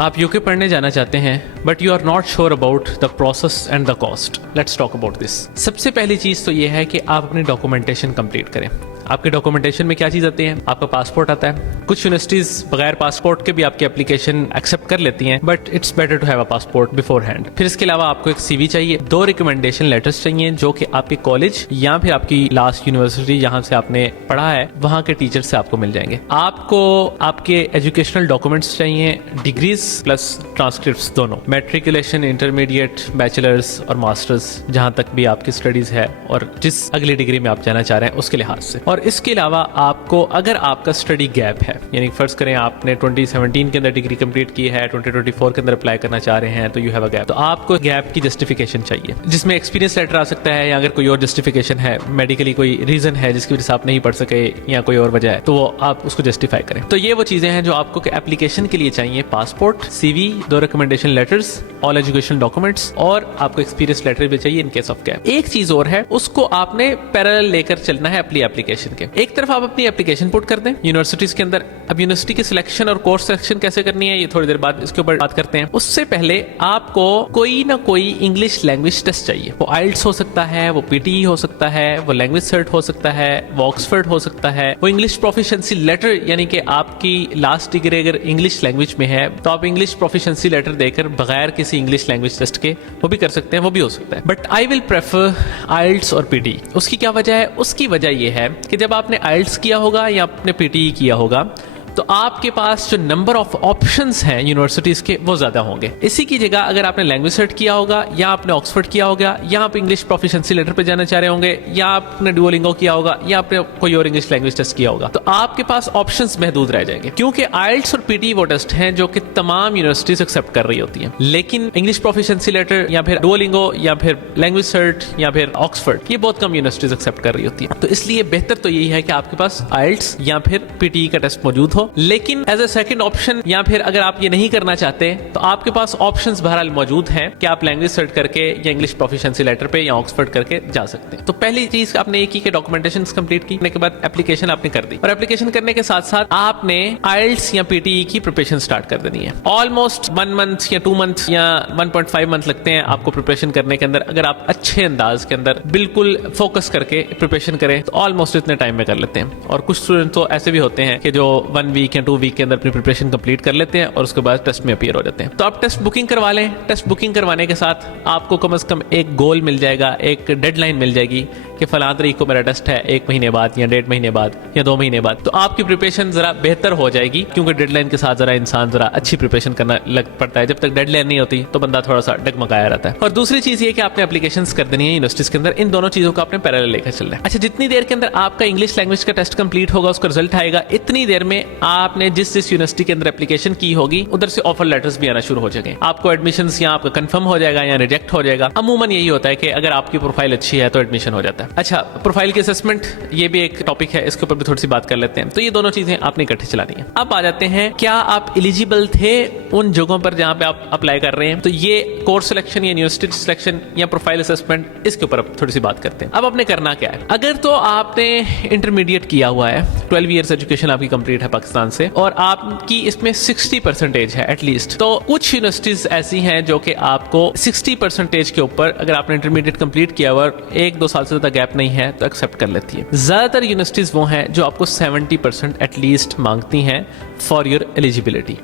आप यूके पढ़ने जाना चाहते हैं but you are not sure about the process and the cost. Let's talk about this. सबसे पहली चीज तो ये है कि आप अपनी डॉक्यूमेंटेशन कंप्लीट करें। आपके डॉक्यूमेंटेशन में क्या चीज आती है? आपका पासपोर्ट आता है। कुछ यूनिवर्सिटीज बगैर पासपोर्ट के भी आपकी एप्लीकेशन एक्सेप्ट कर लेती हैं, but it's better to have a passport beforehand. फिर इसके अलावा आपको एक सीवी चाहिए, 2 रिकमेंडेशन लेटर्स चाहिए जो कि आपके कॉलेज या फिर आपकी लास्ट यूनिवर्सिटी जहां से आपने पढ़ा है वहां के टीचर से आपको मिल जाएंगे। आपको आपके एजुकेशनल डॉक्यूमेंट्स चाहिए, डिग्रीज प्लस ट्रांसक्रिप्ट्स दोनों, मैट्रिकुलेशन, इंटरमीडिएट, बैचलर्स और मास्टर्स जहां तक भी आपकी स्टडीज है और जिस अगली डिग्री में आप जाना चाह रहे हैं उसके लिहाज से। और इसके अलावा आपको अगर आपका स्टडी गैप है, यानी फर्ज करें आपने 2017 के अंदर डिग्री कंप्लीट की है, 2024 के अंदर अप्लाई करना चाह रहे हैं, तो यू हैव अ गैप, तो आपको गैप की जस्टिफिकेशन चाहिए जिसमें एक्सपीरियंस लेटर आ सकता है, या अगर कोई और जस्टिफिकेशन है, मेडिकली कोई रीजन है जिसकी वजह से आप नहीं पढ़ सके या कोई और वजह है, तो वो आप उसको जस्टिफाई करें। तो ये वो चीजें हैं जो आपको एप्लीकेशन के लिए चाहिए: passport, CV, 2 recommendation letters, all education documents, और आपको एक्सपीरियंस लेटर भी चाहिए इन केस ऑफ गैप। एक चीज और है, उसको आपने पैरेलल लेकर चलना है अपनी एप्लीकेशन के। एक तरफ आप अपनी एप्लीकेशन पुट कर दें यूनिवर्सिटीज के अंदर। अब यूनिवर्सिटी की सिलेक्शन और कोर्स सिलेक्शन कैसे करनी है ये थोड़ी देर बाद इसके ऊपर बात करते हैं। उससे पहले आपको कोई ना कोई इंग्लिश लैंग्वेज टेस्ट चाहिए। वो आइल्ट्स हो सकता है, वो पीटीई हो सकता है, वो लैंग्वेज सर्ट हो सकता है, वो ऑक्सफोर्ड हो सकता है, वो इंग्लिश प्रोफिशिएंसी लेटर, यानी कि आपकी लास्ट डिग्री अगर इंग्लिश लैंग्वेज में है तो आप इंग्लिश प्रोफिशिएंसी लेटर देकर बगैर किसी इंग्लिश लैंग्वेज टेस्ट के वो भी कर सकते हैं, वो भी हो सकता है। But I will prefer IELTS और पीटीई। उसकी क्या वजह है? उसकी वजह यह है कि जब आपने आइल्ट्स किया होगा या आपने पीटीई किया होगा तो आपके पास जो नंबर ऑफ ऑप्शंस हैं यूनिवर्सिटीज के वो ज्यादा होंगे। इसी की जगह अगर आपने लैंग्वेज सर्ट किया होगा या आपने ऑक्सफोर्ड किया होगा या आप इंग्लिश प्रोफिशिएंसी लेटर पे जाना चाह रहे होंगे या आपने डुओलिंगो किया होगा या आपने कोई और इंग्लिश लैंग्वेज टेस्ट किया होगा, तो आपके पास ऑप्शंस महदूद रह जाएंगे। क्योंकि आइल्ट्स और पीटी वो टेस्ट हैं जो कि तमाम यूनिवर्सिटीज एक्सेप्ट कर रही होती हैं, लेकिन इंग्लिश प्रोफिशिएंसी लेटर या फिर डुओलिंगो या फिर लैंग्वेज सर्ट या फिर ऑक्सफोर्ड, ये बहुत कम यूनिवर्सिटीज एक्सेप्ट कर रही होती है। तो इसलिए बेहतर तो यही है कि आपके पास आइल्ट्स या फिर पीटीई का टेस्ट मौजूद हो। लेकिन एज सेकंड ऑप्शन, या फिर अगर आप ये नहीं करना चाहते तो आपके पास ऑप्शंस बहरहाल मौजूद हैं कि आप लैंग्वेज सर्च करके या इंग्लिश प्रोफिशिएंसी लेटर पे या ऑक्सफोर्ड करके जा सकते हैं। तो पहली चीज आपने ये की कि डॉक्यूमेंटेशन कंप्लीट करने के बाद एप्लीकेशन आपने कर दी, और एप्लीकेशन करने के साथ साथ आपने आइल्ट्स या पीटीई की प्रिपरेशन स्टार्ट कर देनी है। ऑलमोस्ट 1 मंथ या 2 मंथ या 1.5 मंथ लगते हैं आपको प्रिपरेशन करने के अंदर। अगर आप अच्छे अंदाज के अंदर बिल्कुल फोकस करके प्रिपरेशन करें तो ऑलमोस्ट इतने टाइम में कर लेते हैं। और कुछ स्टूडेंट तो ऐसे भी होते हैं कि जो 1 वीक या 2 वीक के अंदर अपनी प्रिपरेशन कंप्लीट कर लेते हैं और उसके बाद टेस्ट में अपीयर हो जाते हैं। तो आप टेस्ट बुकिंग करवा लें। टेस्ट बुकिंग करवाने के साथ आपको कम से कम एक गोल मिल जाएगा, एक डेडलाइन मिल जाएगी कि फलां तारीख को मेरा टेस्ट है, 1 महीने बाद या 1.5 महीने बाद या 2 महीने बाद। तो आपकी प्रिपरेशन जरा बेहतर हो जाएगी, क्योंकि डेडलाइन के साथ जरा इंसान जरा अच्छी प्रिपरेशन करना लग पड़ता है। जब तक डेडलाइन नहीं होती तो बंदा थोड़ा सा डगमगाया रहता है। और दूसरी चीज ये कि आपने एप्लीकेशन कर देनी है यूनिवर्सिटीज के अंदर। इन दोनों चीजों को आपने पैरेलल लेकर चलना है। अच्छा, जितनी देर के अंदर आपका इंग्लिश लैंग्वेज का टेस्ट कंप्लीट होगा, उसका रिजल्ट आएगा, इतनी देर में आपने जिस यूनिवर्सिटी के अंदर एप्लीकेशन की होगी उधर से ऑफर लेटर्स भी आना शुरू हो जाएंगे। आपको एडमिशंस या आपका कंफर्म हो जाएगा या रिजेक्ट हो जाएगा। अमूमन यही होता है कि अगर आपकी प्रोफाइल अच्छी है तो एडमिशन हो जाता है। अच्छा, प्रोफाइल की असेसमेंट, ये भी एक टॉपिक है, इसके ऊपर भी थोड़ी सी बात कर लेते हैं। तो ये दोनों चीजें आपने इकट्ठे चलानी है। अब आ जाते हैं, क्या आप एलिजिबल थे उन जगहों पर जहां पे आप अप्लाई कर रहे हैं? तो ये कोर्स सिलेक्शन या यूनिवर्सिटी सिलेक्शन या प्रोफाइल असेसमेंट, इसके ऊपर थोड़ी सी बात करते हैं। अब आपने करना क्या है? अगर तो आपने इंटरमीडिएट किया हुआ है, 12 ईयर्स एजुकेशन आपकी कंप्लीट है पाकिस्तान से, और आपकी इसमें 60% है एटलीस्ट, तो कुछ यूनिवर्सिटीज ऐसी हैं जो कि आपको 60% के ऊपर, अगर आपने इंटरमीडिएट कंप्लीट किया हुआ 1-2 साल से ज्यादा गैप नहीं है, तो एक्सेप्ट कर लेती है। ज्यादातर यूनिवर्सिटीज वो हैं जो आपको 70% एटलीस्ट मांगती हैं फॉर योर एलिजिबिलिटी,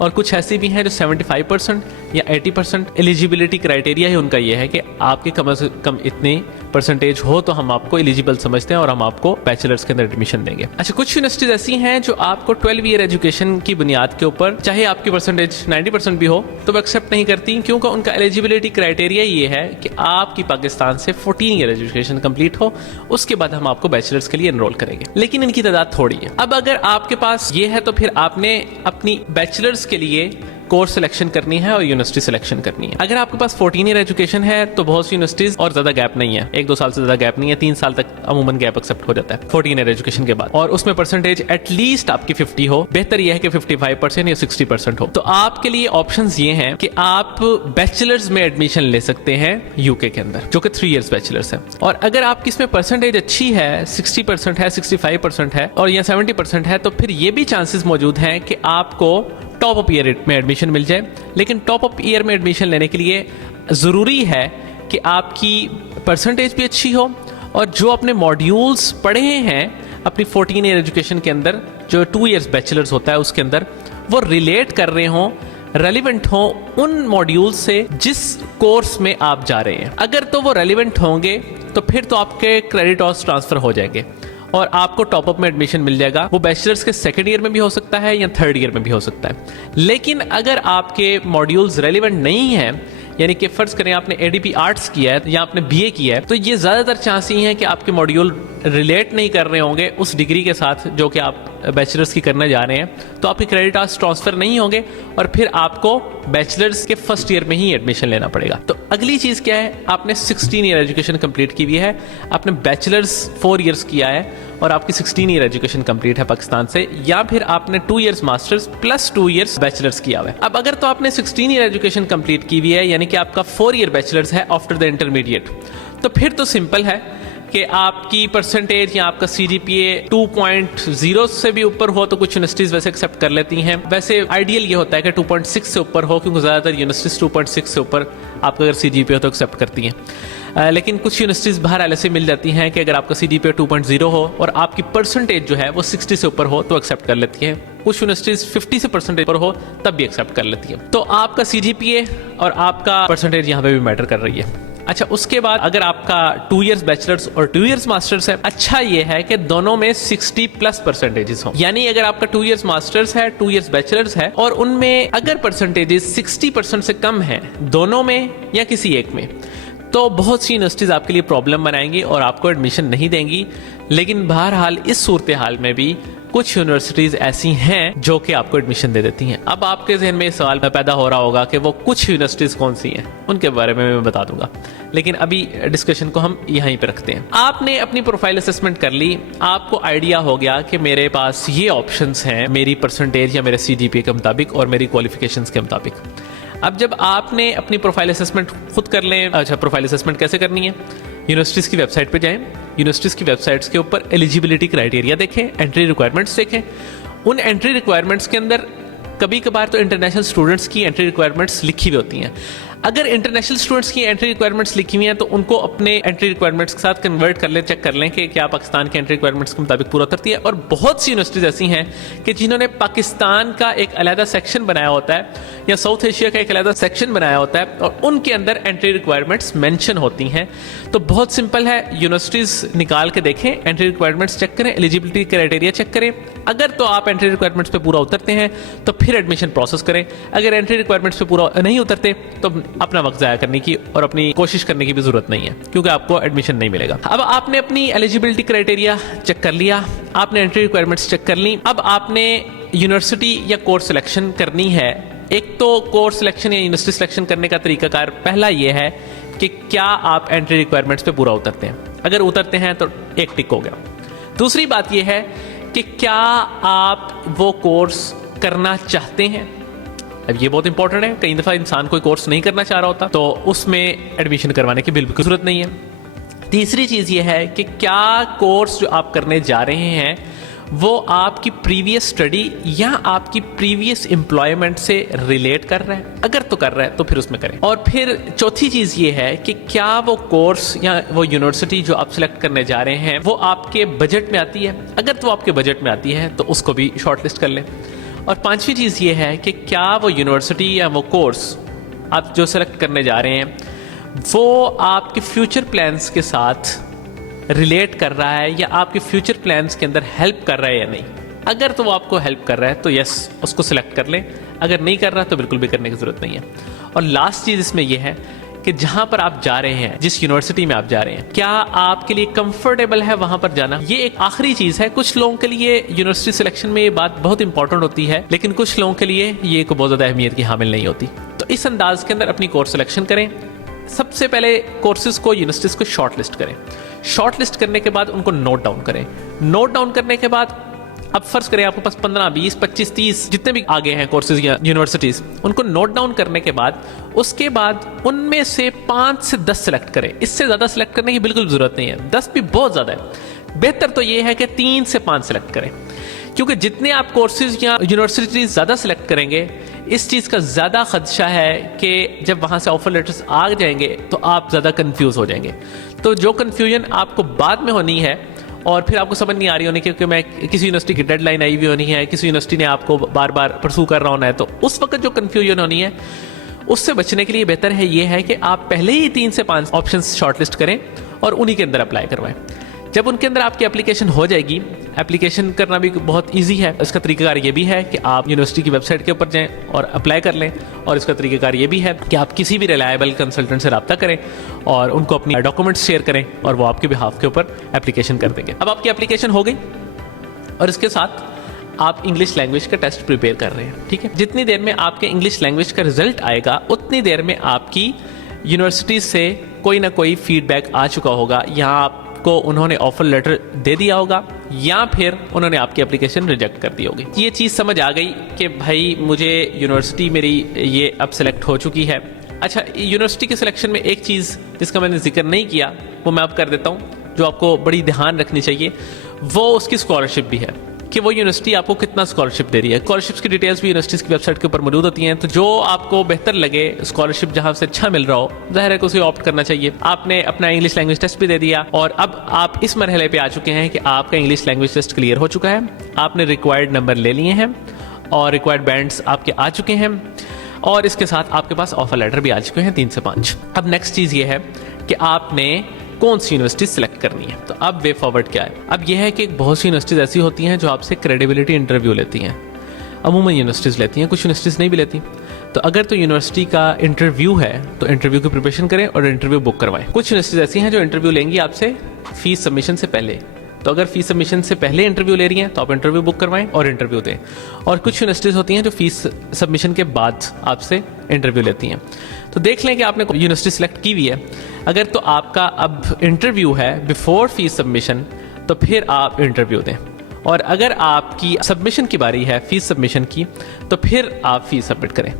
और कुछ ऐसी भी हैं जो 75% या 80%। एलिजिबिलिटी क्राइटेरिया ही उनका ये है कि आपके कम से कम इतनी परसेंटेज हो तो हम आपको एलिजिबल समझते हैं और हम आपको बैचलर्स के अंदर एडमिशन देंगे। अच्छा, कुछ यूनिवर्सिटीज ऐसी हैं जो आपको 12 ईयर एजुकेशन की बुनियाद के ऊपर, चाहे आपकी परसेंटेज 90% भी हो, तो वो एक्सेप्ट नहीं करती, क्योंकि उनका एलिजिबिलिटी क्राइटेरिया ये है कि आपकी पाकिस्तान से 14 ईयर एजुकेशन कंप्लीट हो, उसके बाद हम आपको बैचलर्स के लिए एनरोल करेंगे। लेकिन इनकी तादाद थोड़ी है। अब अगर आपके पास ये है तो फिर आपने अपनी बैचलर्स के लिए कोर्स सिलेक्शन करनी है और यूनिवर्सिटी सिलेक्शन करनी है। अगर आपके पास 14 ईयर एजुकेशन है तो बहुत सी यूनिवर्सिटीज, और ज्यादा गैप नहीं है, 1-2 साल से ज्यादा गैप नहीं है, 3 साल तक अमूमन गैप एक्सेप्ट हो जाता है 14 ईयर एजुकेशन के बाद, और उसमें परसेंटेज एटलीस्ट आपकी 50 हो। बेहतर यह है कि 55% या 60% हो। तो आपके लिए ऑप्शंस ये हैं कि आप बैचलर्स में एडमिशन ले सकते हैं यूके के अंदर, जो कि 3 इयर्स बैचलर्स है। और अगर आपकी इसमें परसेंटेज अच्छी है, 60% है, 65% है और या 70% है, तो फिर ये भी चांसेस मौजूद हैं कि आपको टॉप अप ईयर में एडमिशन मिल जाए। लेकिन टॉप अप ईयर में एडमिशन लेने के लिए ज़रूरी है कि आपकी परसेंटेज भी अच्छी हो और जो अपने मॉड्यूल्स पढ़े हैं अपनी 14 ईयर एजुकेशन के अंदर, जो 2 इयर्स बैचलर्स होता है उसके अंदर, वो रिलेट कर रहे हों, रेलिवेंट हो उन मॉड्यूल से जिस कोर्स में आप जा रहे हैं। अगर तो वो रेलिवेंट होंगे तो फिर तो आपके क्रेडिट और ट्रांसफर हो जाएंगे और आपको टॉप अप में एडमिशन मिल जाएगा। वो बैचलर्स के सेकंड ईयर में भी हो सकता है या थर्ड ईयर में भी हो सकता है। लेकिन अगर आपके मॉड्यूल्स रेलिवेंट नहीं हैं, यानी कि फर्ज करें आपने एडीपी आर्ट्स किया है या आपने बीए किया है, तो ये ज़्यादातर चांस ही हैं कि आपके मॉड्यूल रिलेट नहीं कर रहे होंगे उस डिग्री के साथ जो कि आप बैचलर्स की करने जा रहे हैं, तो आपके क्रेडिट आवर्स ट्रांसफर नहीं होंगे और फिर आपको बैचलर्स के फर्स्ट ईयर में ही एडमिशन लेना पड़ेगा। तो अगली चीज़ क्या है, आपने 16 ईयर एजुकेशन कंप्लीट की हुई है, आपने बैचलर्स 4 इयर्स किया है और आपकी 16 ईयर एजुकेशन कंप्लीट है पाकिस्तान से, या फिर आपने 2 years masters plus 2 years bachelors किया हुआ है। अब अगर तो आपने 16 ईयर एजुकेशन कंप्लीट की हुई है, यानी कि आपका 4 ईयर बैचलर्स है आफ्टर द इंटरमीडिएट, तो फिर तो सिंपल है कि आपकी परसेंटेज या आपका सीजीपीए 2.0 से भी ऊपर हो तो कुछ यूनिवर्सिटीज वैसे एक्सेप्ट कर लेती हैं। वैसे आइडियल ये होता है कि 2.6 से ऊपर हो, क्योंकि ज़्यादातर यूनिवर्सिटीज 2.6 से ऊपर आपका अगर सीजीपीए हो तो एक्सेप्ट करती हैं। लेकिन कुछ यूनिवर्सिटीज़ बाहर ऐसे मिल जाती हैं कि अगर आपका सीजीपीए 2.0 हो और आपकी परसेंटेज जो है वो 60 से ऊपर हो तो एक्सेप्ट कर लेती है। कुछ यूनिवर्सिटीज़ 50 से परसेंटेज पर हो तब भी एक्सेप्ट कर लेती है। तो आपका सीजीपीए और आपका परसेंटेज यहाँ पे भी मैटर कर रही है। अच्छा, उसके बाद अगर आपका 2 इयर्स बैचलर्स और 2 इयर्स मास्टर्स है, अच्छा ये है कि दोनों में 60 प्लस परसेंटेजेस हो। यानी अगर आपका 2 इयर्स मास्टर्स है, 2 इयर्स बैचलर्स है और उनमें अगर परसेंटेजेस 60% से कम है दोनों में या किसी एक में, तो बहुत सी यूनिवर्सिटीज़ आपके लिए प्रॉब्लम बनाएंगी और आपको एडमिशन नहीं देंगी। लेकिन बहरहाल इस सूरत हाल में भी कुछ यूनिवर्सिटीज़ ऐसी हैं जो कि आपको एडमिशन दे देती हैं। अब आपके जहन में सवाल पैदा हो रहा होगा कि वो कुछ यूनिवर्सिटीज़ कौन सी हैं, उनके बारे में मैं बता दूंगा, लेकिन अभी डिस्कशन को हम यहीं पे रखते हैं। आपने अपनी प्रोफाइल असेसमेंट कर ली, आपको आइडिया हो गया कि मेरे पास ये ऑप्शंस हैं मेरी परसेंटेज या मेरे सीजीपीए के मुताबिक और मेरी क्वालिफिकेशंस के मुताबिक। अब जब आपने अपनी प्रोफाइल असेसमेंट खुद कर लें, अच्छा प्रोफाइल असेसमेंट कैसे करनी है, यूनिवर्सिटीज़ की वेबसाइट पे जाएं, यूनिवर्सिटीज़ की वेबसाइट्स के ऊपर एलिजिबिलिटी क्राइटेरिया देखें, एंट्री रिक्वायरमेंट्स देखें। उन एंट्री रिक्वायरमेंट्स के अंदर कभी कभार तो इंटरनेशनल स्टूडेंट्स की एंट्री रिक्वायरमेंट्स लिखी हुई होती हैं। अगर इंटरनेशनल स्टूडेंट्स की एंट्री रिक्वायरमेंट्स लिखी हुई हैं तो उनको अपने एंट्री रिक्वायरमेंट्स के साथ कन्वर्ट कर लें, चेक कर लें कि क्या पाकिस्तान के एंट्री रिक्वायरमेंट्स के मुताबिक पूरा उतरती है। और बहुत सी यूनिवर्सिटीज़ ऐसी हैं कि जिन्होंने पाकिस्तान का एक अलहदा सेक्शन बनाया होता है या साउथ एशिया का एक अलहदा सेक्शन बनाया होता है और उनके अंदर एंट्री रिक्वायरमेंट्स मेंशन होती हैं। तो बहुत सिंपल है, यूनिवर्सिटीज़ निकाल के देखें, एंट्री रिक्वायरमेंट्स चेक करें, एलिजिबिलिटी क्राइटेरिया चेक करें। अगर तो आप एंट्री रिक्वायरमेंट्स पे पूरा उतरते हैं तो फिर एडमिशन प्रोसेस करें। अगर एंट्री रिक्वायरमेंट्स पे पूरा नहीं उतरते तो अपना वक्त ज़ाया करने की और अपनी कोशिश करने की भी जरूरत नहीं है, क्योंकि आपको एडमिशन नहीं मिलेगा। अब आपने अपनी एलिजिबिलिटी क्राइटेरिया चेक कर लिया, आपने एंट्री रिक्वायरमेंट्स चेक कर ली, अब आपने यूनिवर्सिटी या कोर्स सिलेक्शन करनी है। एक तो कोर्स सिलेक्शन या यूनिवर्सिटी सिलेक्शन करने का तरीकाकार पहला ये है कि क्या आप एंट्री रिक्वायरमेंट्स पे पूरा उतरते हैं। अगर उतरते हैं तो एक टिक हो गया। दूसरी बात यह है कि क्या आप वो कोर्स करना चाहते हैं। अब ये बहुत इंपॉर्टेंट है, कई दफ़ा इंसान कोई कोर्स नहीं करना चाह रहा होता तो उसमें एडमिशन करवाने की बिल्कुल जरूरत नहीं है। तीसरी चीज़ ये है कि क्या कोर्स जो आप करने जा रहे हैं वो आपकी प्रीवियस स्टडी या आपकी प्रीवियस एम्प्लॉयमेंट से रिलेट कर रहा है। अगर तो कर रहा है तो फिर उसमें करें। और फिर चौथी चीज़ ये है कि क्या वो कोर्स या वो यूनिवर्सिटी जो आप सिलेक्ट करने जा रहे हैं वो आपके बजट में आती है। अगर तो आपके बजट में आती है तो उसको भी शॉर्ट लिस्ट कर लें। और पांचवी चीज़ ये है कि क्या वो यूनिवर्सिटी या वो कोर्स आप जो सेलेक्ट करने जा रहे हैं वो आपके फ्यूचर प्लान्स के साथ रिलेट कर रहा है या आपके फ्यूचर प्लान्स के अंदर हेल्प कर रहा है या नहीं। अगर तो वो आपको हेल्प कर रहा है तो यस, उसको सिलेक्ट कर लें। अगर नहीं कर रहा तो बिल्कुल भी करने की ज़रूरत नहीं है। और लास्ट चीज़ इसमें यह है कि जहां पर आप जा रहे हैं, जिस यूनिवर्सिटी में आप जा रहे हैं, क्या आपके लिए कंफर्टेबल है वहां पर जाना। ये एक आखिरी चीज़ है। कुछ लोगों के लिए यूनिवर्सिटी सिलेक्शन में ये बात बहुत इंपॉर्टेंट होती है, लेकिन कुछ लोगों के लिए ये को बहुत ज़्यादा अहमियत की हामिल नहीं होती। तो इस अंदाज के अंदर अपनी कोर्स सिलेक्शन करें। सबसे पहले कोर्सेज को, यूनिवर्सिटीज़ को शॉर्ट लिस्ट करें। शॉर्ट लिस्ट करने के बाद उनको नोट डाउन करें। नोट डाउन करने के बाद अब फर्ज करें आपके पास 15, 20, 25, 30 जितने भी आगे हैं कोर्सेज या यूनिवर्सिटीज़, उनको नोट डाउन करने के बाद उसके बाद उनमें से 5 से 10 सेलेक्ट करें। इससे ज़्यादा सेलेक्ट करने की बिल्कुल ज़रूरत नहीं है, 10 भी बहुत ज़्यादा है। बेहतर तो ये है कि 3 से 5 सेलेक्ट करें, क्योंकि जितने आप कोर्सेज या यूनिवर्सिटीज ज़्यादा सेलेक्ट करेंगे, इस चीज़ का ज़्यादा खदशा है कि जब वहाँ से ऑफर लेटर्स आ जाएंगे तो आप ज़्यादा कंफ्यूज हो जाएंगे। तो जो कन्फ्यूजन आपको बाद में होनी है और फिर आपको समझ नहीं आ रही होनी क्योंकि मैं किसी यूनिवर्सिटी की डेडलाइन आई हुई होनी है, किसी यूनिवर्सिटी ने आपको बार बार परसू कर रहा होना है, तो उस वक्त जो कन्फ्यूजन होनी है उससे बचने के लिए बेहतर है ये है कि आप पहले ही 3 से 5 ऑप्शंस शॉर्टलिस्ट करें और उन्हीं के अंदर अप्लाई करवाएं। जब उनके अंदर आपकी एप्लीकेशन हो जाएगी, एप्लीकेशन करना भी बहुत इजी है। इसका तरीकाकार ये भी है कि आप यूनिवर्सिटी की वेबसाइट के ऊपर जाएं और अप्लाई कर लें, और इसका तरीकाकार ये भी है कि आप किसी भी रिलायबल कंसल्टेंट से रब्ता करें और उनको अपनी डॉक्यूमेंट्स शेयर करें और वो आपके बिहाफ के ऊपर एप्लीकेशन कर देंगे। अब आपकी एप्लीकेशन हो गई और इसके साथ आप इंग्लिश लैंग्वेज का टेस्ट प्रिपेयर कर रहे हैं, ठीक है। जितनी देर में आपके इंग्लिश लैंग्वेज का रिजल्ट आएगा उतनी देर में आपकी यूनिवर्सिटी से कोई ना कोई फीडबैक आ चुका होगा, यहाँ आपको उन्होंने ऑफर लेटर दे दिया होगा या फिर उन्होंने आपकी एप्लीकेशन रिजेक्ट कर दी होगी। ये चीज़ समझ आ गई कि भाई मुझे यूनिवर्सिटी मेरी ये अब सेलेक्ट हो चुकी है। अच्छा, यूनिवर्सिटी के सिलेक्शन में एक चीज़ जिसका मैंने जिक्र नहीं किया वो मैं अब कर देता हूँ, जो आपको बड़ी ध्यान रखनी चाहिए, वो उसकी स्कॉलरशिप भी है कि वो यूनिवर्सिटी आपको कितना स्कॉलरशिप दे रही है। स्कॉलरशिप्स की डिटेल्स भी यूनिवर्सिटीज़ की वेबसाइट के ऊपर मौजूद होती हैं। तो जो आपको बेहतर लगे, स्कॉलरशिप जहां से अच्छा मिल रहा हो, जाहिर है कि उसे ऑप्ट करना चाहिए। आपने अपना इंग्लिश लैंग्वेज टेस्ट भी दे दिया और अब आप इस मरहले पे आ चुके हैं कि आपका इंग्लिश लैंग्वेज टेस्ट क्लियर हो चुका है, आपने रिक्वायर्ड नंबर ले लिए हैं और रिक्वायर्ड बैंड्स आपके आ चुके हैं और इसके साथ आपके पास ऑफर लेटर भी आ चुके हैं 3 से 5। अब नेक्स्ट चीज़ ये है कि आपने कौन सी यूनिवर्सिटी सेलेक्ट करनी है। तो अब वे फॉरवर्ड क्या है? अब यह है कि बहुत सी यूनिवर्सिटीज़ ऐसी होती हैं जो आपसे क्रेडिबिलिटी इंटरव्यू लेती हैं। अमूमन यूनिवर्सिटीज़ लेती हैं, कुछ यूनिवर्सिटीज़ नहीं भी लेती। तो अगर तो यूनिवर्सिटी का इंटरव्यू है तो इंटरव्यू की प्रिपरेशन करें और इंटरव्यू बुक करवाएं। कुछ यूनिवर्सिटीज़ ऐसी हैं जो इंटरव्यू लेंगी आपसे फीस सबमिशन से पहले, तो अगर फीस सबमिशन से पहले इंटरव्यू ले रही हैं तो आप इंटरव्यू बुक करवाएं और इंटरव्यू दें। और कुछ यूनिवर्सिटीज़ होती हैं जो फीस सबमिशन के बाद आपसे इंटरव्यू लेती हैं। तो देख लें कि आपने यूनिवर्सिटी सेलेक्ट की हुई है। अगर तो आपका अब इंटरव्यू है बिफोर फीस सबमिशन तो फिर आप इंटरव्यू दें, और अगर आपकी सबमिशन की बारी है फीस सबमिशन की तो फिर आप फीस सबमिट करें।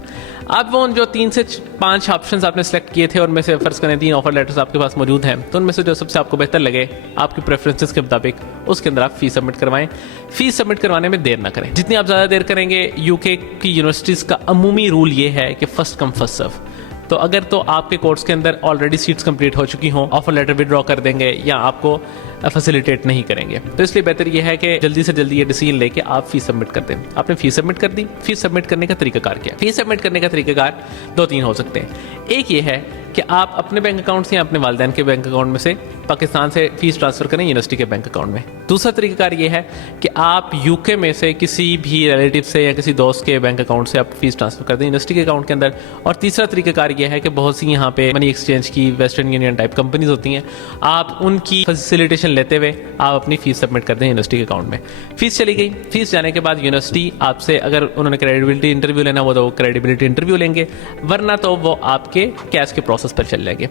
अब वो जो 3 से 5 ऑप्शंस आपने सेलेक्ट किए थे, उनमें से फर्ज करें 3 ऑफर लेटर्स आपके पास मौजूद हैं, तो उनमें से जो सबसे आपको बेहतर लगे आपकी प्रेफरेंसेस के मुताबिक उसके अंदर आप फीस सबमिट करवाएं। फीस सबमिट करवाने में देर ना करें। जितनी आप ज़्यादा देर करेंगे, यूके की यूनिवर्सिटीज़ का अमूमी रूल ये है कि फर्स्ट कम फर्स्ट सर्व। तो अगर तो आपके कोर्स के अंदर ऑलरेडी सीट्स कंप्लीट हो चुकी हों, ऑफर लेटर विड्रॉ कर देंगे या आपको फैसिलिटेट नहीं करेंगे। तो इसलिए बेहतर यह है कि जल्दी से जल्दी ये डिसीजन लेके आप फीस सबमिट कर दें। आपने फीस सबमिट कर दी। फीस सबमिट करने का तरीकाकार क्या है? फीस सबमिट करने का तरीकाकार 2-3 हो सकते हैं। एक ये है कि आप अपने बैंक अकाउंट से या अपने वालिदैन के बैंक अकाउंट में से पाकिस्तान से फीस ट्रांसफर करें यूनिवर्सिटी के बैंक अकाउंट में। दूसरा तरीकाकार ये है कि आप यूके में से किसी भी रिलेटिव से या किसी दोस्त के बैंक अकाउंट से आप फीस ट्रांसफर कर दें यूनिवर्सिटी के अकाउंट के अंदर। और तीसरा तरीकाकार ये है कि बहुत सी यहाँ पे मनी एक्सचेंज की, वेस्टर्न यूनियन टाइप कंपनीज होती हैं, आप उनकी फैसिलिटेशन लेते हुए आप अपनी फीस सबमिट कर दें यूनिवर्सिटी के अकाउंट में। फीस चली गई। फीस जाने के बाद यूनिवर्सिटी आपसे, अगर उन्होंने क्रेडिबिलिटी इंटरव्यू लेना हो तो वो क्रेडिबिलिटी इंटरव्यू लेंगे, वरना तो वो आपके कैश के प्रोसेस पर चल जाएंगे।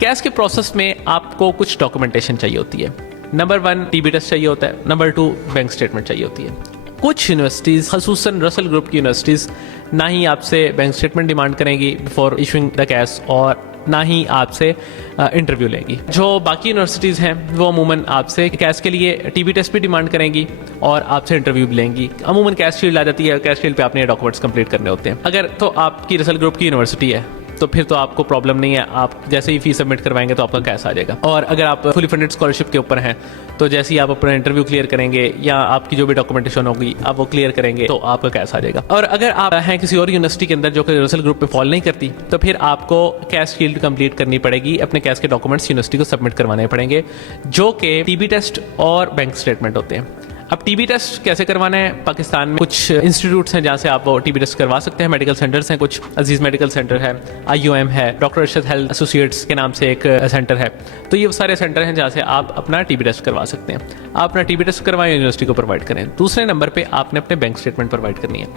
कैश के प्रोसेस में आपको कुछ डॉक्यूमेंटेशन चाहिए होती है। नंबर 1 टीबी टेस्ट चाहिए होता है। नंबर 2 बैंक स्टेटमेंट चाहिए होती है। कुछ यूनिवर्सिटीज़, खसूसन रसल ग्रुप की यूनिवर्सिटीज़, ना ही आपसे बैंक स्टेटमेंट डिमांड करेंगी बिफोर इशूइंग द कैश और ना ही आपसे इंटरव्यू लेंगी। जो बाकी यूनिवर्सिटीज़ हैं वो अमूमन आपसे कैश के लिए टीबी टेस्ट भी डिमांड करेंगी और आपसे इंटरव्यू भी लेंगी। अमूमन कैश शील्ड आ जाती है, कैश शील्ड पे आपने डॉक्यूमेंट्स कंप्लीट करने होते हैं। अगर तो आपकी रसल ग्रुप की यूनिवर्सिटी है तो फिर तो आपको प्रॉब्लम नहीं है, आप जैसे ही फीस सबमिट करवाएंगे तो आपका कैश आ जाएगा। और अगर आप फुली फंडेड स्कॉलरशिप के ऊपर हैं तो जैसे ही आप अपना इंटरव्यू क्लियर करेंगे या आपकी जो भी डॉक्यूमेंटेशन होगी आप वो क्लियर करेंगे तो आपका कैश आ जाएगा। और अगर आप हैं किसी और यूनिवर्सिटी के अंदर जो कि रसल ग्रुप पे फॉल नहीं करती तो फिर आपको कैश शील्ड कंप्लीट करनी पड़ेगी, अपने कैश के डॉक्यूमेंट्स यूनिवर्सिटी को सबमिट करवाने पड़ेंगे, जो कि टीबी टेस्ट और बैंक स्टेटमेंट होते हैं। अब टीबी टेस्ट कैसे करवाना है? पाकिस्तान में कुछ इंस्टीट्यूट्स हैं जहाँ से आप वो टीबी टेस्ट करवा सकते हैं। मेडिकल सेंटर्स हैं, कुछ अजीज़ मेडिकल सेंटर है, IUM है, डॉक्टर अरशद हेल्थ एसोसिएट्स के नाम से एक सेंटर है। तो ये सारे सेंटर हैं जहाँ से आप अपना टीबी टेस्ट करवा सकते हैं। आप अपना टीबी टेस्ट करवाएं, यूनिवर्सिटी को प्रोवाइड करें। दूसरे नंबर पे आपने अपने बैंक स्टेटमेंट प्रोवाइड करनी है।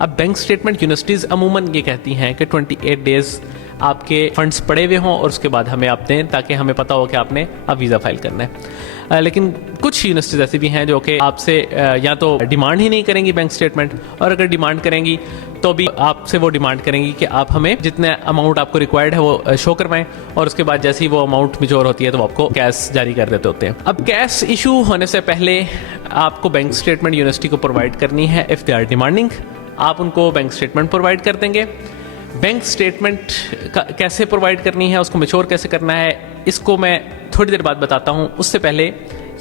अब बैंक स्टेटमेंट यूनिवर्सिटीज़ अमूमन ये कहती हैं कि 28 डेज़ आपके फंड्स पड़े हुए हों और उसके बाद हमें आप दें, ताकि हमें पता हो कि आपने अब वीज़ा फाइल करना है। लेकिन कुछ यूनिवर्सिटीज ऐसी भी हैं जो कि आपसे या तो डिमांड ही नहीं करेंगी बैंक स्टेटमेंट, और अगर डिमांड करेंगी तो भी आपसे वो डिमांड करेंगी कि आप हमें जितने अमाउंट आपको रिक्वायर्ड है वो शो करवाएं, और उसके बाद जैसे ही वो अमाउंट मैच्योर होती है तो वो आपको कैश जारी कर देते होते हैं। अब कैश इशू होने से पहले आपको बैंक स्टेटमेंट यूनिवर्सिटी को प्रोवाइड करनी है। इफ़ दे आर डिमांडिंग, आप उनको बैंक स्टेटमेंट प्रोवाइड कर देंगे। बैंक स्टेटमेंट कैसे प्रोवाइड करनी है, उसको मैच्योर कैसे करना है, इसको मैं थोड़ी देर बाद बताता हूँ। उससे पहले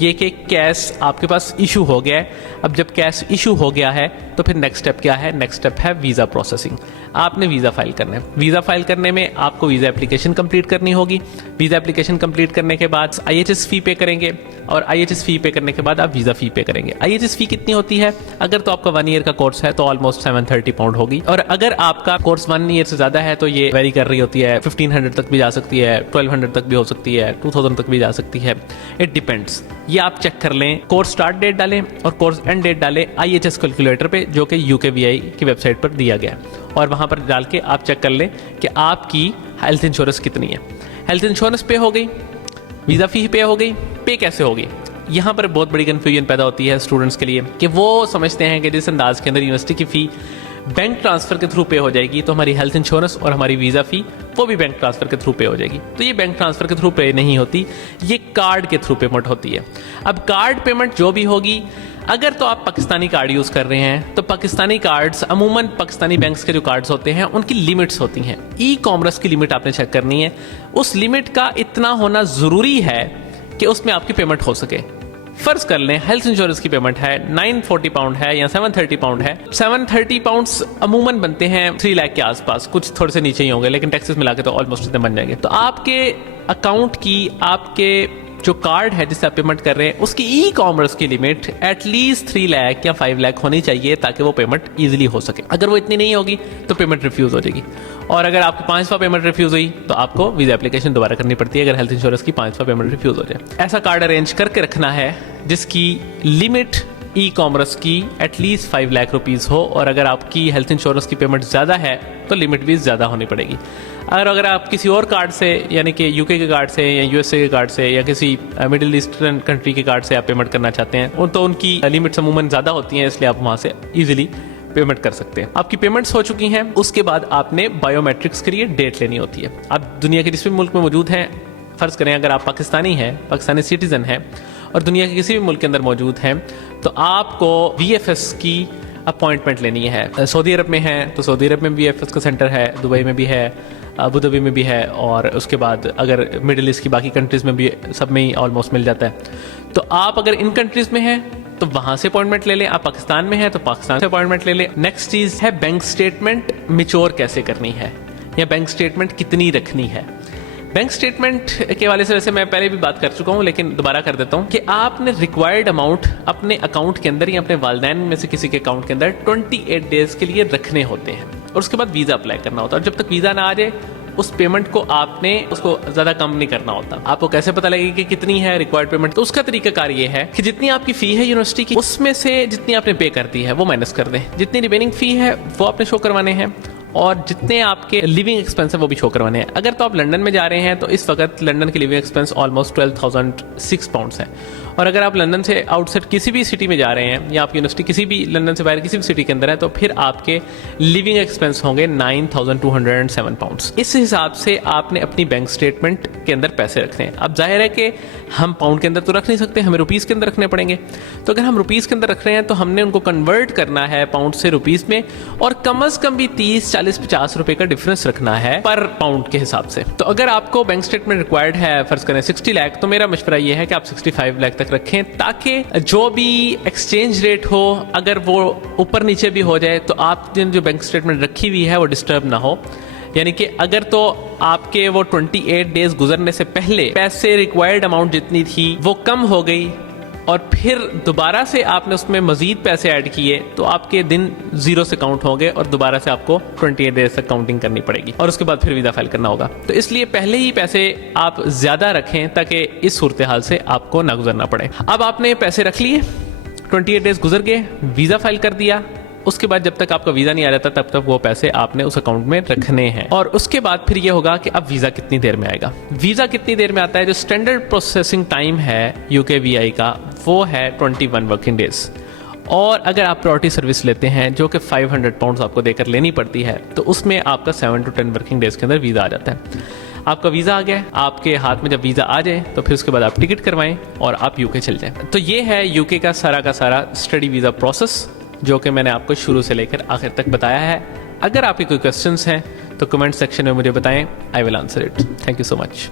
ये कि कैश आपके पास इशू हो गया है। अब जब कैश इशू हो गया है तो फिर नेक्स्ट स्टेप क्या है? नेक्स्ट स्टेप है वीज़ा प्रोसेसिंग। आपने वीज़ा फाइल करना है। वीज़ा फाइल करने में आपको वीज़ा एप्लीकेशन कंप्लीट करनी होगी। वीज़ा एप्लीकेशन कंप्लीट करने के बाद IHS फ़ी पे करेंगे, और IHS फ़ी पे करने के बाद आप वीज़ा फ़ी पे करेंगे। IHS फ़ी कितनी होती है? अगर तो आपका 1 ईयर का कोर्स है तो ऑलमोस्ट 730 पाउंड होगी, और अगर आपका कोर्स 1 ईयर से ज़्यादा है तो ये वेरी कर रही होती है, 1500 तक भी जा सकती है, 1200 तक भी हो सकती है, 2000 तक भी जा सकती है। It depends. ये आप चेक कर लें। कोर्स स्टार्ट डेट डालें और कोर्स एंड डेट डालें IHS कैलकुलेटर पे, जो कि UKVI की वेबसाइट पर दिया गया है, और वहाँ पर डाल के आप चेक कर लें कि आपकी हेल्थ इंश्योरेंस कितनी है। हेल्थ इंश्योरेंस पे हो गई, वीज़ा फ़ी पे हो गई, पे कैसे होगी? यहाँ पर बहुत बड़ी कन्फ्यूजन पैदा होती है स्टूडेंट्स के लिए कि वो समझते हैं कि जिस अंदाज के अंदर यूनिवर्सिटी की फ़ी बैंक ट्रांसफ़र के थ्रू पे हो जाएगी तो हमारी हेल्थ इंश्योरेंस और हमारी वीज़ा फ़ी वो भी बैंक ट्रांसफ़र के थ्रू पे हो जाएगी। तो ये बैंक ट्रांसफ़र के थ्रू पे नहीं होती, ये कार्ड के थ्रू पेमेंट होती है। अब कार्ड पेमेंट जो भी होगी, अगर तो आप पाकिस्तानी कार्ड यूज़ कर रहे हैं तो पाकिस्तानी कार्ड्स, अमूमन पाकिस्तानी बैंक्स के जो कार्ड्स होते हैं उनकी लिमिट्स होती हैं। ई-कॉमर्स की लिमिट आपने चेक करनी है। उस लिमिट का इतना होना ज़रूरी है कि उसमें आपकी पेमेंट हो सके। फर्ज कर लें हेल्थ इंश्योरेंस की पेमेंट है 940 पाउंड है या 730 पाउंड है। 730 पाउंड्स अमूमन बनते हैं 3 लाख के आसपास, कुछ थोड़े से नीचे ही होंगे, लेकिन टैक्सेस मिला के तो ऑलमोस्ट इतने बन जाएंगे। तो आपके अकाउंट की, आपके जो कार्ड है जिससे आप पेमेंट कर रहे हैं, उसकी ई-कॉमर्स की लिमिट एटलीस्ट 3 लाख या 5 लाख होनी चाहिए ताकि वो पेमेंट ईजिली हो सके। अगर वो इतनी नहीं होगी तो पेमेंट रिफ्यूज़ हो जाएगी, और अगर आपकी 5वां पेमेंट रिफ्यूज़ हुई तो आपको वीज़ा एप्लीकेशन दोबारा करनी पड़ती है, अगर हेल्थ इंश्योरेंस की 5वां पेमेंट रिफ्यूज़ हो जाए। ऐसा कार्ड अरेंज करके रखना है जिसकी लिमिट ई-कॉमर्स की एटलीस्ट 5 लाख रुपीज़ हो, और अगर आपकी हेल्थ इंश्योरेंस की पेमेंट ज़्यादा है तो लिमिट भी ज़्यादा होनी पड़ेगी। अगर आप किसी और कार्ड से, यानी कि UK के कार्ड से या USA के कार्ड से या किसी मिडिल ईस्टर्न कंट्री के कार्ड से आप पेमेंट करना चाहते हैं तो उनकी लिमिट्स अमूमन ज़्यादा होती हैं, इसलिए आप वहाँ से ईजिली पेमेंट कर सकते हैं। आपकी पेमेंट्स हो चुकी हैं, उसके बाद आपने बायोमेट्रिक्स के लिए डेट लेनी होती है। आप दुनिया के जिस भी मुल्क में मौजूद हैं, फ़र्ज़ करें अगर आप पाकिस्तानी हैं, पाकिस्तानी सिटीज़न हैं और दुनिया के किसी भी मुल्क के अंदर मौजूद हैं, तो आपको VFS की अपॉइंटमेंट लेनी है। सऊदी अरब में है तो सऊदी अरब में VFS का सेंटर है, दुबई में भी है, अबू धाबी में भी है, और उसके बाद अगर मिडिल ईस्ट की बाकी कंट्रीज़ में भी, सब में ही ऑलमोस्ट मिल जाता है। तो आप अगर इन कंट्रीज़ में हैं तो वहाँ से अपॉइंटमेंट ले लें, आप पाकिस्तान में हैं तो पाकिस्तान से अपॉइंटमेंट ले लें। नेक्स्ट चीज़ है बैंक स्टेटमेंट मैच्योर कैसे करनी है, या बैंक स्टेटमेंट कितनी रखनी है। बैंक स्टेटमेंट के वाले से वैसे मैं पहले भी बात कर चुका हूँ, लेकिन दोबारा कर देता हूँ कि आपने रिक्वायर्ड अमाउंट अपने अकाउंट के अंदर या अपने वालिदैन में से किसी के अकाउंट के अंदर 28 डेज के लिए रखने होते हैं, और उसके बाद वीज़ा अप्लाई करना होता है। और जब तक वीज़ा ना आ जाए उस पेमेंट को आपने उसको ज़्यादा कम नहीं करना होता। आपको कैसे पता लगेगी कि कितनी है रिक्वायर्ड पेमेंट? तो उसका तरीकाकार ये है कि जितनी आपकी फ़ी है यूनिवर्सिटी की, उसमें से जितनी आपने पे कर दी है वो माइनस कर दें, जितनी रिमेनिंग फ़ी है वो आपने शो करवाने हैं, और जितने आपके लिविंग एक्सपेंस है वो भी शो करवाने हैं। अगर तो आप लंदन में जा रहे हैं तो इस वक्त लंदन के लिविंग एक्सपेंस ऑलमोस्ट 12,006 पाउंड्स है, और अगर आप लंदन से आउटसाइड किसी भी सिटी में जा रहे हैं या आप यूनिवर्सिटी किसी भी लंदन से बाहर किसी भी सिटी के अंदर है तो फिर आपके लिविंग एक्सपेंस होंगे 9,207 पाउंड्स। इस हिसाब से आपने अपनी बैंक स्टेटमेंट के अंदर पैसे रखने हैं। अब जाहिर है कि हम पाउंड के अंदर तो रख नहीं सकते, हमें रुपीज़ के अंदर रखने पड़ेंगे। तो अगर हम रुपीज़ के अंदर रख रहे हैं तो हमने उनको कन्वर्ट करना है पाउंड से रुपीज़ में, और कम अज़ कम भी 30, 40, 50 रुपए का डिफरेंस रखना है पर पाउंड के हिसाब से। तो अगर आपको बैंक स्टेटमेंट रिक्वायर्ड है, फर्ज करें 60 लाख, तो मेरा मशवरा ये है कि आप 65 लाख तक रखें, ताकि जो भी एक्सचेंज रेट हो अगर वो ऊपर नीचे भी हो जाए तो आपने जो बैंक स्टेटमेंट रखी हुई है वो डिस्टर्ब ना हो। यानी कि अगर तो आपके वो 28 डेज गुजरने से पहले पैसे रिक्वायर्ड अमाउंट जितनी थी वो कम हो गई और फिर दोबारा से आपने उसमें मजीद पैसे ऐड किए तो आपके दिन 0 से काउंट होंगे और दोबारा से आपको 28 डेज तक काउंटिंग करनी पड़ेगी और उसके बाद फिर वीज़ा फाइल करना होगा। तो इसलिए पहले ही पैसे आप ज़्यादा रखें ताकि इस सूरत हाल से आपको ना गुजरना पड़े। अब आपने पैसे रख लिए, 28 डेज गुजर गए, वीज़ा फाइल कर दिया, उसके बाद जब तक आपका वीज़ा नहीं आ जाता तब तक वो पैसे आपने उस अकाउंट में रखने हैं। और उसके बाद फिर ये होगा कि अब वीज़ा कितनी देर में आएगा। वीज़ा कितनी देर में आता है, जो स्टैंडर्ड प्रोसेसिंग टाइम है यूके वीआई का वो है 21 वर्किंग डेज। और अगर आप प्रायोरिटी सर्विस लेते हैं जो कि 500 पाउंड्स आपको देकर लेनी पड़ती है, तो उसमें आपका 7 to 10 वर्किंग डेज के अंदर वीज़ा आ जाता है। आपका वीज़ा आ गया, आपके हाथ में जब वीज़ा आ जाए तो फिर उसके बाद आप टिकट करवाएं और आप यूके चल जाएं। तो ये है यूके का सारा स्टडी वीज़ा प्रोसेस जो कि मैंने आपको शुरू से लेकर आखिर तक बताया है। अगर आपके कोई क्वेश्चंस हैं तो कमेंट सेक्शन में मुझे बताएं, I will answer it. Thank you so much.